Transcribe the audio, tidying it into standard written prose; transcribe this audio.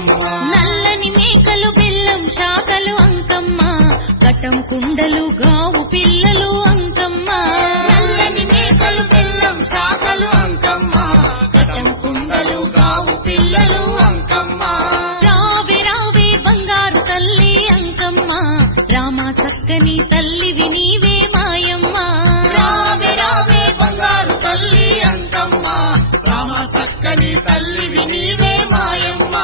అంకమ్మ. నల్లని మేకలు బెల్లం శాఖలు అంకమ్మ, ఘటం కుండలు గావు పిల్లలు అంకమ్మ. నల్లని మేకలు బెల్లం శాఖలు అంకమ్మ, ఘటం కుండలు గావు పిల్లలు అంకమ్మ. రావే రావే బంగారు తల్లి అంకమ్మ, రామ చక్కని తల్లివి నీవే మాయమ్మ. రావే రావే బంగారు తల్లి అంకమ్మ, రామ చక్కని తల్లివి నీవే మాయమ్మ.